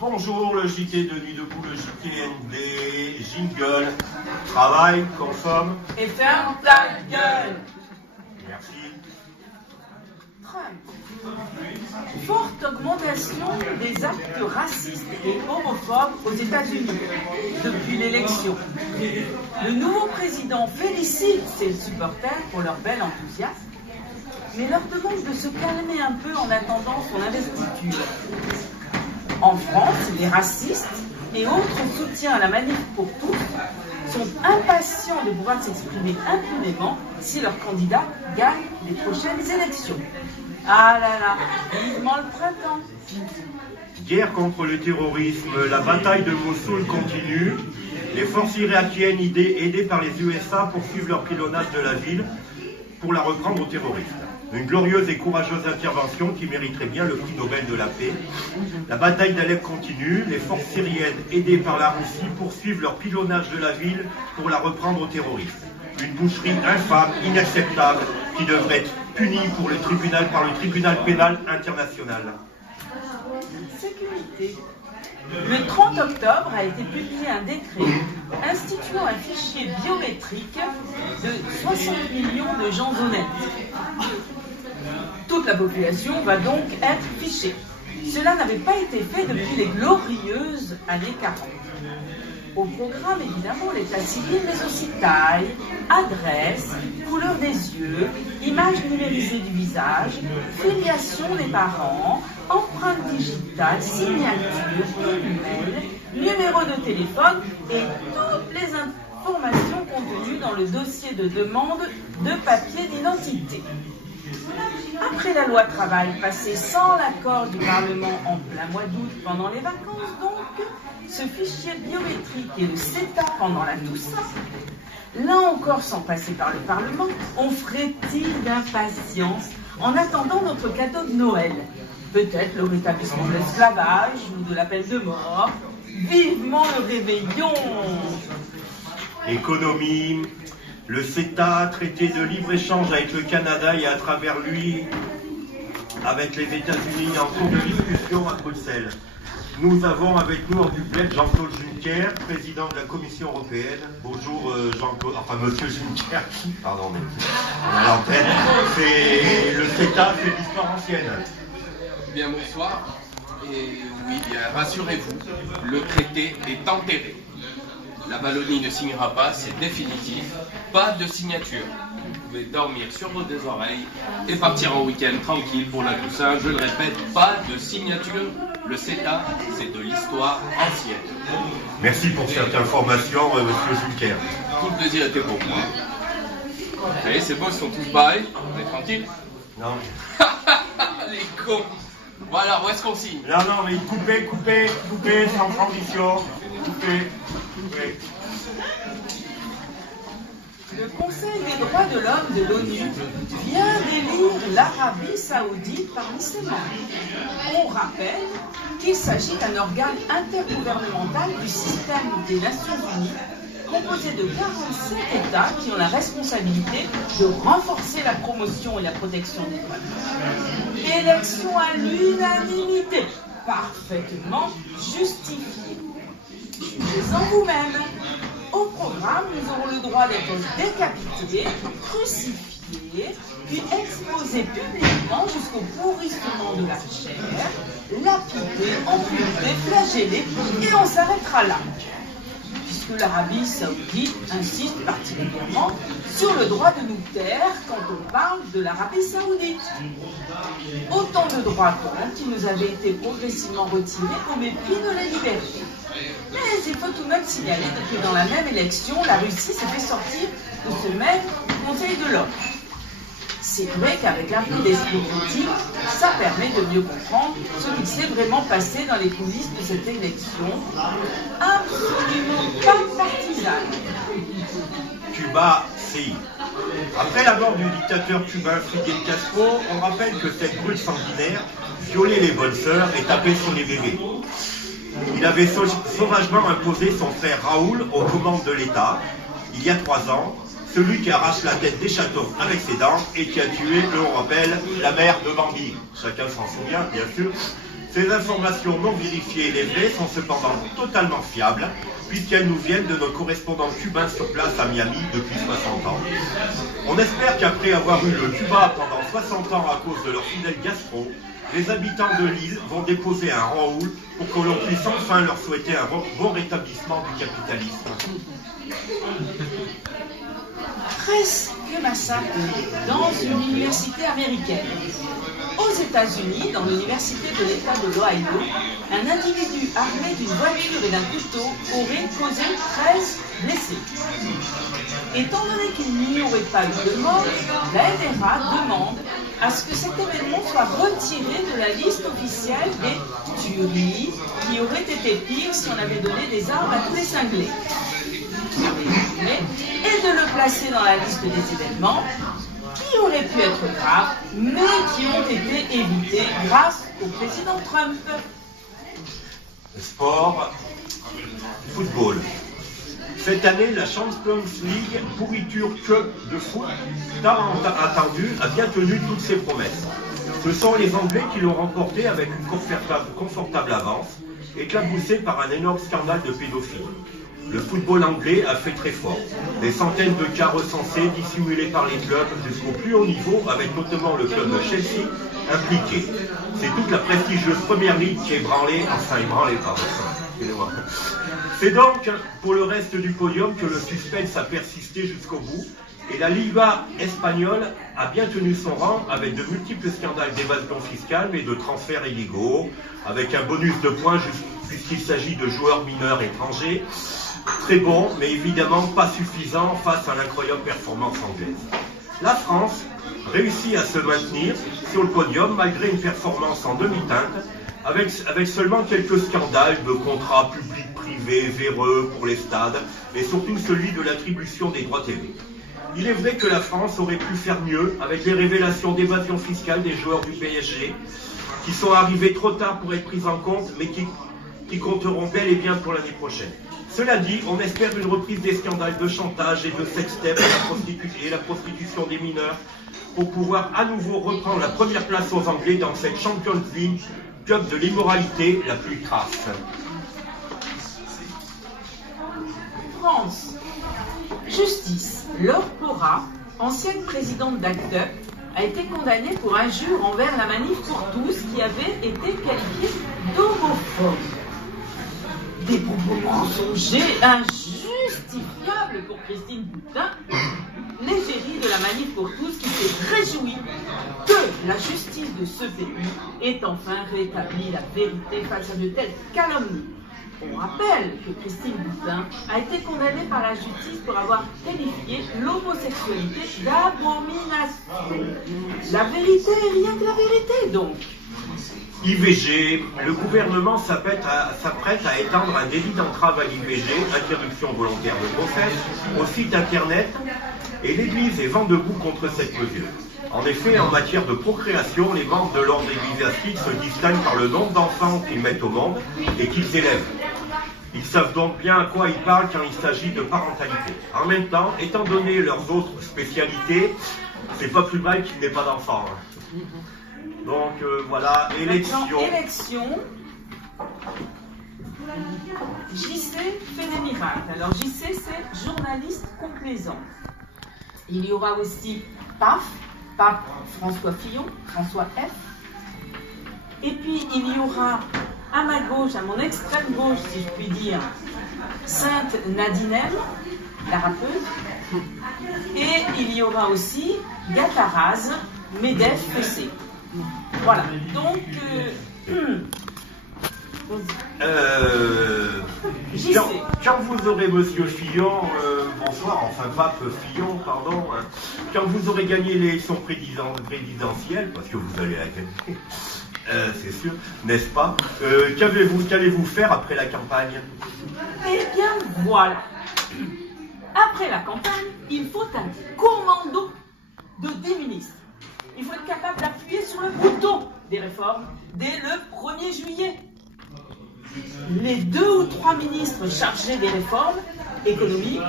Bonjour, le JT de Nuit debout, le JTND, jingle, travail, consomme. Et ferme ta gueule. Merci. Trump. Forte augmentation des actes racistes et homophobes aux États-Unis depuis l'élection. Le nouveau président félicite ses supporters pour leur bel enthousiasme, mais leur demande de se calmer un peu en attendant son investiture. En France, les racistes et autres soutiens à la manif pour tous sont impatients de pouvoir s'exprimer impunément si leur candidat gagne les prochaines élections. Ah là là, vivement le printemps. Guerre contre le terrorisme, la bataille de Mossoul continue. Les forces irakiennes aidées par les USA poursuivent leur pilonnage de la ville pour la reprendre aux terroristes. Une glorieuse et courageuse intervention qui mériterait bien le prix Nobel de la paix. La bataille d'Alep continue. Les forces syriennes aidées par la Russie poursuivent leur pilonnage de la ville pour la reprendre aux terroristes. Une boucherie infâme, inacceptable, qui devrait être punie par le tribunal pénal international. Sécurité. Le 30 octobre a été publié un décret instituant un fichier biométrique de 60 millions de gens honnêtes. Toute la population va donc être fichée. Cela n'avait pas été fait depuis les glorieuses années 40. Au programme, évidemment, l'état civil, mais aussi taille, adresse, couleur des yeux, image numérisée du visage, filiation des parents, empreinte digitale, signature, email, numéro de téléphone et toutes les informations contenues dans le dossier de demande de papier d'identité. Après la loi travail passée sans l'accord du Parlement en plein mois d'août pendant les vacances, donc, ce fichier biométrique et le CETA pendant la Toussaint, là encore sans passer par le Parlement, on ferait-il d'impatience en attendant notre cadeau de Noël? Peut-être le rétablissement de l'esclavage ou de la peine de mort. Vivement le réveillon! Économie, le CETA, traité de libre-échange avec le Canada et à travers lui avec les États-Unis en cours de discussion à Bruxelles. Nous avons avec nous en duplex Jean-Claude Juncker, président de la Commission européenne. Bonjour Jean-Claude, enfin Monsieur Juncker, pardon, mais on a l'antenne. Le CETA, c'est l'histoire ancienne. Bien bonsoir, et oui, bien rassurez-vous, le traité est enterré. La Wallonie ne signera pas, c'est définitif, pas de signature. Vous pouvez dormir sur vos deux oreilles et partir en week-end tranquille pour la Toussaint. Je le répète, pas de signature. Le CETA, c'est de l'histoire ancienne. Merci pour cette information, Monsieur Juncker. Tout le plaisir était pour moi. Vous voyez, c'est bon, ils sont tous barrés. On est tranquille? Non. Les cons. Bon alors, où est-ce qu'on signe? Non, mais coupez, sans transition. Coupez. Le Conseil des droits de l'homme de l'ONU vient d'élire l'Arabie Saoudite parmi ses membres. On rappelle qu'il s'agit d'un organe intergouvernemental du système des Nations Unies, composé de 47 États qui ont la responsabilité de renforcer la promotion et la protection des droits de l'homme. Élection à l'unanimité, parfaitement justifiée. Jugez-en vous-même. Au programme, nous aurons le droit d'être décapités, crucifiés, puis exposés publiquement jusqu'au pourrissement de la chair, lapidés, amputés, flagellés, et on s'arrêtera là. Puisque l'Arabie Saoudite insiste particulièrement sur le droit de nous taire quand on parle de l'Arabie Saoudite. Autant de droits qui nous avaient été progressivement retirés au mépris de la liberté. Mais il faut tout de même signaler que dans la même élection, la Russie s'est fait sortir de ce même Conseil de l'Ordre. C'est vrai qu'avec un peu d'esprit critique, ça permet de mieux comprendre ce qui s'est vraiment passé dans les coulisses de cette élection, absolument pas partisane. Cuba, si. Après la mort du dictateur cubain Fidel Castro, on rappelle que cette brute sanguinaire violait les bonnes sœurs et tapait sur les bébés. Il avait sauvagement imposé son frère Raoul aux commandes de l'État, il y a 3 ans, celui qui arrache la tête des chatons avec ses dents et qui a tué, on rappelle, la mère de Bambi. Chacun s'en souvient, bien sûr. Ces informations non vérifiées et les vraies sont cependant totalement fiables, puisqu'elles nous viennent de nos correspondants cubains sur place à Miami depuis 60 ans. On espère qu'après avoir eu le Cuba pendant 60 ans à cause de leur fidèle gastro, les habitants de l'île vont déposer un ranhoul pour que l'on puisse enfin leur souhaiter un bon rétablissement du capitalisme. Presque massacre dans une université américaine. Aux États-Unis, dans l'université de l'État de l'Ohio, un individu armé d'une voiture et d'un couteau aurait causé 13 blessés. Étant donné qu'il n'y aurait pas eu de mort, la FRA demande à ce que cet événement soit retiré de la liste officielle des tueries qui auraient été pires si on avait donné des armes à tous les cinglés. Et de le placer dans la liste des événements qui auraient pu être graves, mais qui ont été évités grâce au président Trump. Sport, football. Cette année, la Champions League, pourriture que de foot, tant attendu, a bien tenu toutes ses promesses. Ce sont les Anglais qui l'ont remporté avec une confortable avance, éclaboussée par un énorme scandale de pédophilie. Le football anglais a fait très fort. Des centaines de cas recensés, dissimulés par les clubs jusqu'au plus haut niveau, avec notamment le club de Chelsea impliqué. C'est toute la prestigieuse première ligue qui est ébranlée, pardon. C'est donc pour le reste du podium que le suspense a persisté jusqu'au bout, et la Liga espagnole a bien tenu son rang avec de multiples scandales d'évasion fiscale et de transferts illégaux, avec un bonus de points puisqu'il s'agit de joueurs mineurs étrangers. Très bon, mais évidemment pas suffisant face à l'incroyable performance anglaise. La France réussit à se maintenir sur le podium malgré une performance en demi-teinte, avec seulement quelques scandales de contrats publics-privés véreux pour les stades, et surtout celui de l'attribution des droits TV. Il est vrai que la France aurait pu faire mieux avec les révélations d'évasion fiscale des joueurs du PSG, qui sont arrivés trop tard pour être pris en compte, mais qui compteront bel et bien pour l'année prochaine. Cela dit, on espère une reprise des scandales de chantage et de sextep et la prostitution des mineurs pour pouvoir à nouveau reprendre la première place aux Anglais dans cette Champions League, club de l'immoralité la plus crasse. France. Justice. Laure Porat, ancienne présidente d'ACT UP, a été condamnée pour injure envers la Manif pour tous qui avait été qualifiée d'homophobe. Des propos mensongers, injustifiables pour Christine Boutin, l'égérie de la Manif pour tous qui s'est réjouie que la justice de ce pays ait enfin rétabli la vérité face à de telles calomnies. On rappelle que Christine Boutin a été condamnée par la justice pour avoir qualifié l'homosexualité d'abomination. La vérité est rien que la vérité, donc. IVG, le gouvernement s'apprête à étendre un délit d'entrave à l'IVG, interruption volontaire de grossesse, au site internet, et l'Église est vent debout contre cette mesure. En effet, en matière de procréation, les membres de l'ordre ecclésiastique se distinguent par le nombre d'enfants qu'ils mettent au monde et qu'ils élèvent. Ils savent donc bien à quoi ils parlent quand il s'agit de parentalité. En même temps, étant donné leurs autres spécialités, c'est pas plus mal qu'ils n'aient pas d'enfants. Donc voilà, élection. Élection. JC fait des miracles. Alors JC, c'est journaliste complaisant. Il y aura aussi PAF, Pape François Fillon, François F. Et puis il y aura à ma gauche, à mon extrême gauche, si je puis dire, Sainte Nadine M, la rappeuse. Et il y aura aussi Gataraz, Medef Fessé. Voilà, donc quand vous aurez Monsieur Fillon, bonsoir, enfin Pape Fillon, pardon, hein, quand vous aurez gagné l'élection présidentielle, parce que vous allez la gagner, c'est sûr, n'est-ce pas, qu'allez-vous faire après la campagne? Eh bien voilà, après la campagne, il faut un commando de 10 ministres. Il faut être capable d'appuyer sur le bouton des réformes dès le 1er juillet. Les 2 ou 3 ministres chargés des réformes, économie,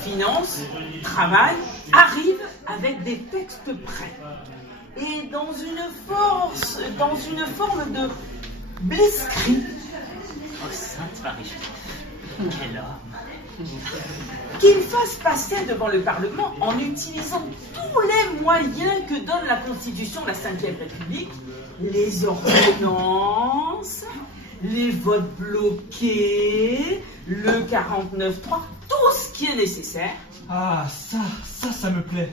finances, travail, arrivent avec des textes prêts. Et dans une forme de Blitzkrieg, Oh, Sainte Marie, quel homme! qu'il fasse passer devant le Parlement en utilisant tous les moyens que donne la Constitution de la Ve République, les ordonnances, les votes bloqués, le 49.3, tout ce qui est nécessaire, Ah, ça me plaît.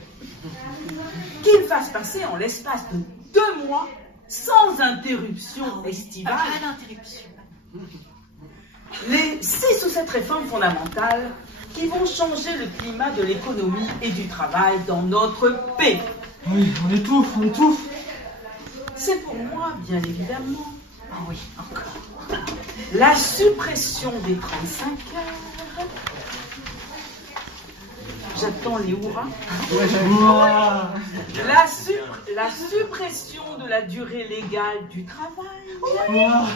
qu'il fasse passer en l'espace de 2 mois sans interruption estivale Pas d'interruption. les 6 ou 7 réformes fondamentales qui vont changer le climat de l'économie et du travail dans notre pays. Oui, on étouffe. C'est pour moi, bien évidemment, Oh oui, encore. la suppression des 35 heures. J'attends les hurrahs. Ouah. La suppression de la durée légale du travail. Ouah.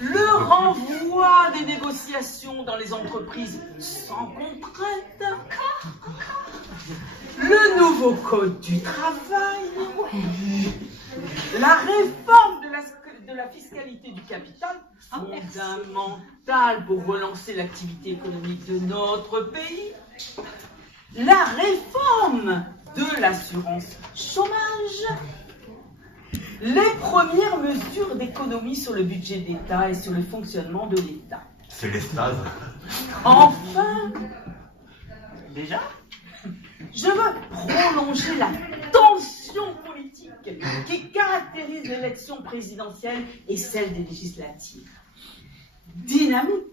Le renvoi des négociations dans les entreprises sans contrainte. Le nouveau code du travail. La réforme de la fiscalité du capital, fondamentale pour relancer l'activité économique de notre pays. La réforme de l'assurance chômage. Les premières mesures d'économie sur le budget d'État et sur le fonctionnement de l'État. C'est l'extase. Enfin, Déjà? je veux prolonger la tension politique qui caractérise l'élection présidentielle et celle des législatives. Dynamique,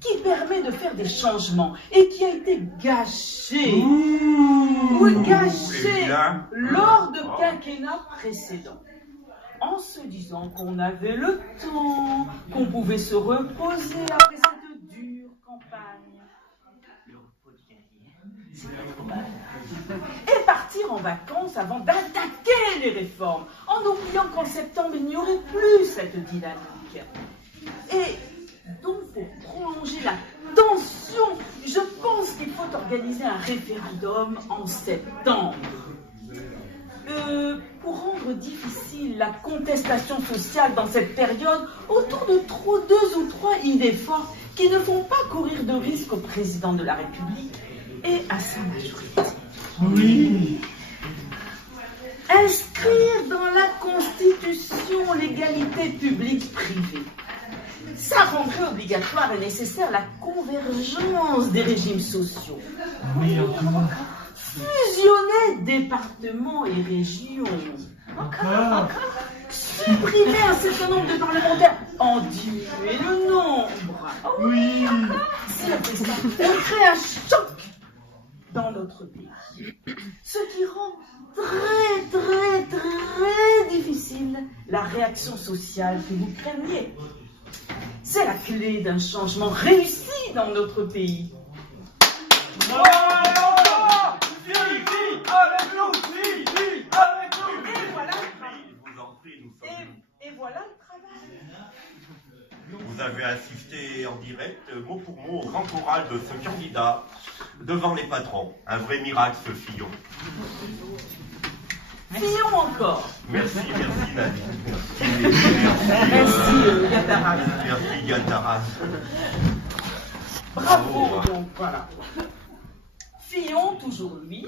qui permet de faire des changements et qui a été gâchée lors de quinquennats précédents. En se disant qu'on avait le temps, qu'on pouvait se reposer après cette dure campagne. Le repos du guerrier, c'est pas trop mal. Et partir en vacances avant d'attaquer les réformes, en oubliant qu'en septembre, il n'y aurait plus cette dynamique. Et donc, pour prolonger la tension, je pense qu'il faut organiser un référendum en septembre. Pour rendre difficile la contestation sociale dans cette période, autour de 2 ou 3 idées fortes qui ne font pas courir de risque au président de la République et à sa majorité. Oui. Inscrire dans la Constitution l'égalité publique-privée. Ça rendrait obligatoire et nécessaire la convergence des régimes sociaux. Oui, encore. Fusionner départements et régions. Encore. Supprimer un certain nombre de parlementaires. En diminuer le nombre. Oui. Si après ça, on crée un choc dans notre pays. Ce qui rend très difficile la réaction sociale que vous craignez. C'est la clé d'un changement réussi dans notre pays. Et voilà le travail. Vous avez assisté en direct, mot pour mot, au grand choral de ce candidat devant les patrons. Un vrai miracle, ce Fillon. Fillon encore. Merci Nadine. Merci Gattara. Merci Gattara. Bravo. Donc voilà. Fillon, toujours lui,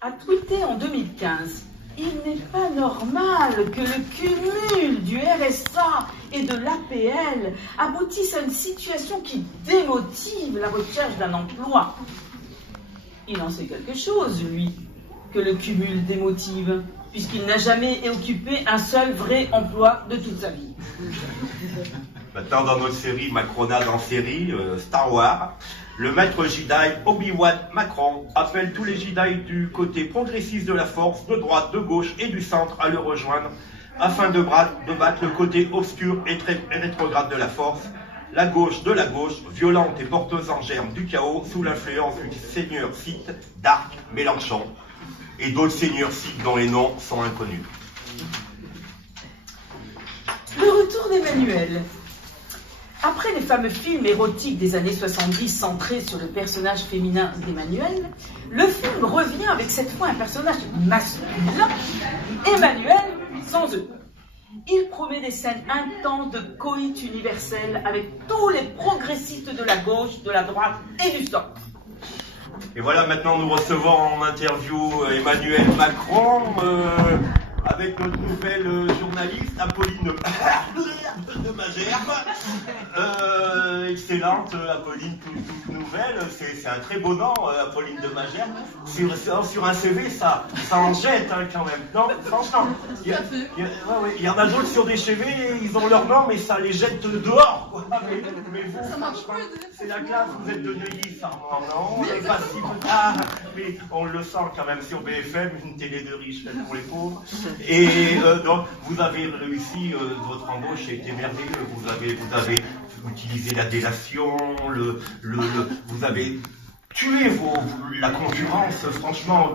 a tweeté en 2015. Il n'est pas normal que le cumul du RSA et de l'APL aboutisse à une situation qui démotive la recherche d'un emploi. Il en sait quelque chose, lui, que le cumul démotive, puisqu'il n'a jamais occupé un seul vrai emploi de toute sa vie. Maintenant, dans notre série Macronade en série, Star Wars, le maître Jedi Obi-Wan Macron appelle tous les Jedi du côté progressiste de la force, de droite, de gauche et du centre à le rejoindre afin de battre le côté obscur et rétrograde de la force, la gauche de la gauche, violente et porteuse en germe du chaos sous l'influence du seigneur Sith Dark Mélenchon et d'autres seigneurs Sith dont les noms sont inconnus. Le retour d'Emmanuel. Après les fameux films érotiques des années 70 centrés sur le personnage féminin d'Emmanuel, le film revient avec cette fois un personnage masculin, Emmanuel sans E. il promet des scènes intenses de coït universel avec tous les progressistes de la gauche, de la droite et du centre. Et voilà, maintenant nous recevons en interview Emmanuel Macron avec notre nouvelle journaliste Apolline de Magère. Excellente, Apolline, toute nouvelle. C'est un très beau nom, Apolline de Magère. Sur un CV, ça en jette hein, quand même. Non, franchement. Il y en a d'autres sur des CV, ils ont leur nom, mais ça les jette dehors. Quoi. Mais vous, Ça marche pas, c'est la classe, vous êtes de Neuilly, ça. Non, Oui, pas si ah, mais on le sent quand même sur BFM, une télé de riches faite pour les pauvres. Et donc, vous avez réussi, votre embauche a été merveilleux. Vous avez utilisé la délation, vous avez tué la concurrence. Franchement,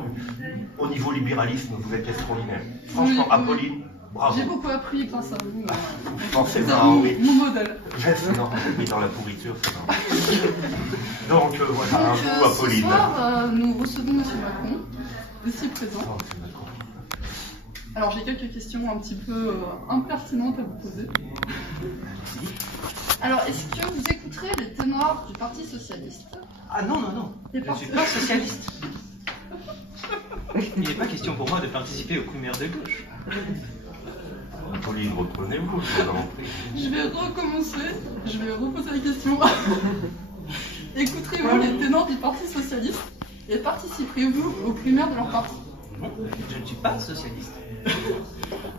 au niveau libéralisme, vous êtes extraordinaire. Franchement, Oui, Apolline, bravo. J'ai beaucoup appris grâce à vous. C'est Vous êtes marrant, oui. mon modèle. C'est marrant, mais dans la pourriture, c'est marrant. Donc, voilà, Donc, vous, ce Apolline. soir, nous recevons M. Macron, ici présent. Oh, c'est d'accord. Alors, j'ai quelques questions un petit peu impertinentes à vous poser. Alors, est-ce que vous écouterez les ténors du Parti Socialiste? Ah non, non, non, Les je ne partis- suis pas socialiste. Il n'est pas question pour moi de participer aux primaires de gauche. Apolline, reprenez-vous, je vous en prie. Je vais recommencer, je vais reposer la question. Écouterez-vous les ténors du Parti Socialiste et participerez-vous aux primaires de leur parti? Non, je ne suis pas socialiste.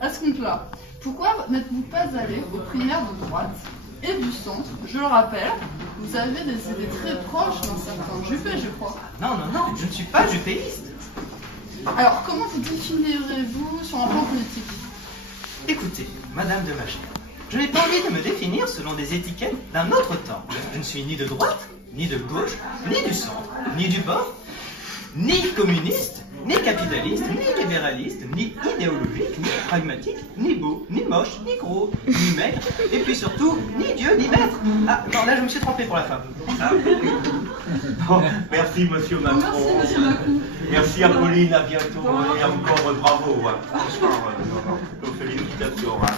À ce compte-là, pourquoi n'êtes-vous pas allé aux primaires de droite et du centre? Je le rappelle, vous avez des idées très proches d'un certain Juppé, je crois. Non, non, non, je ne suis pas juppéiste. Alors, comment vous définirez-vous sur un plan politique? Écoutez, Madame de Magère, je n'ai pas envie de me définir selon des étiquettes d'un autre temps. Je ne suis ni de droite, ni de gauche, ni du centre, ni du bord, ni communiste, ni capitaliste, ni libéraliste, ni idéologique, ni pragmatique, ni beau, ni moche, ni gros, ni maigre, et puis surtout, ni Dieu, ni maître. Ah, non, là je me suis trompé pour la fin. Ah. Bon, merci, monsieur Macron. Merci, monsieur Macron. Merci, Apolline, à bientôt. Et encore bravo. Hein. Franchement, nos félicitations. Hein.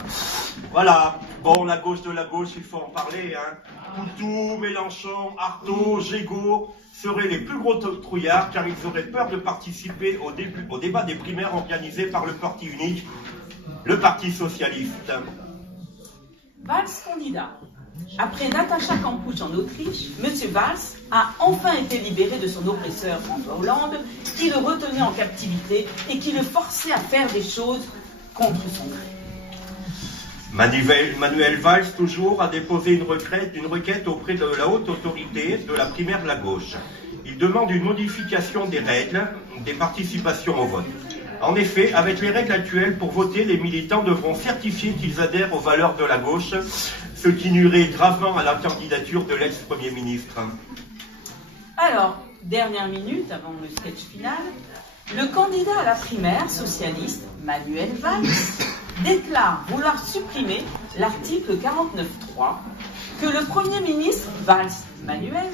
Voilà. Bon, la gauche de la gauche, il faut en parler. Hein. Poutou, Mélenchon, Artaud, Gégaud seraient les plus gros trouillards car ils auraient peur de participer au débat des primaires organisé par le parti unique, le Parti Socialiste. Valls candidat. Après Natacha Kampusch en Autriche, M. Valls a enfin été libéré de son oppresseur François Hollande, qui le retenait en captivité et qui le forçait à faire des choses contre son gré. Manuel Valls, toujours, a déposé une requête auprès de la haute autorité de la primaire de la gauche. Il demande une modification des règles des participations au vote. En effet, avec les règles actuelles, pour voter, les militants devront certifier qu'ils adhèrent aux valeurs de la gauche, ce qui nuirait gravement à la candidature de l'ex-premier ministre. Alors, dernière minute avant le sketch final, le candidat à la primaire socialiste, Manuel Valls, déclare vouloir supprimer l'article 49.3 que le Premier ministre Valls Manuel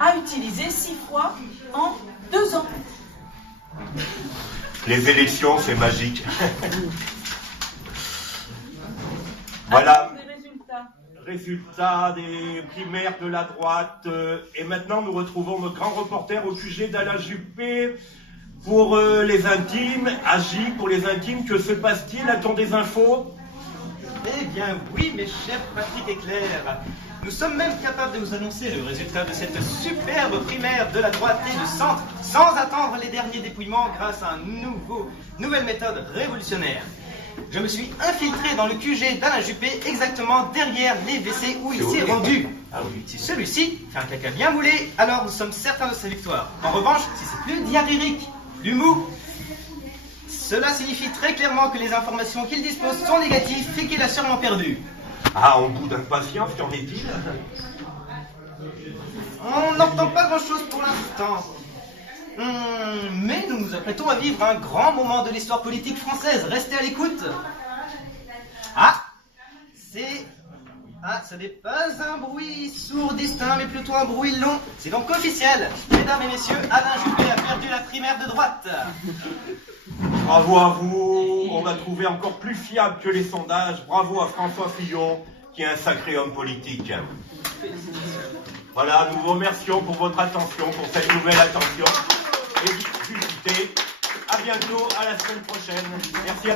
a utilisé 6 fois en 2 ans. Les élections, c'est magique. Voilà. Alors, les résultats. Résultat des primaires de la droite. Et maintenant, nous retrouvons notre grand reporter au QG d'Alain Juppé pour les intimes. Agi pour les intimes, que se passe-t-il? A-t-on des infos? Eh bien oui, mes chers Patrick et Claire, nous sommes même capables de vous annoncer le résultat de cette superbe primaire de la droite et du centre, sans attendre les derniers dépouillements grâce à une nouvelle méthode révolutionnaire. Je me suis infiltré dans le QG d'Alain Juppé, exactement derrière les WC où il s'est rendu. Ah oui. Si celui-ci fait un caca bien moulé, alors nous sommes certains de sa victoire. En revanche, si c'est plus diarrhéique, plus mou, cela signifie très clairement que les informations qu'il dispose sont négatives et qu'il a sûrement perdu. Ah, en bout d'impatience, qu'en est-il? On n'entend pas grand-chose pour l'instant. Mais nous nous apprêtons à vivre un grand moment de l'histoire politique française. Restez à l'écoute. Ah, ce n'est pas un bruit sourd distinct, mais plutôt un bruit long. C'est donc officiel. Mesdames et messieurs, Alain Juppé a perdu la primaire de droite. Bravo à vous. on a trouvé encore plus fiable que les sondages. Bravo à François Fillon, qui est un sacré homme politique. Voilà, nous vous remercions pour votre attention, pour cette nouvelle attention et visitez. À bientôt, à la semaine prochaine. Merci.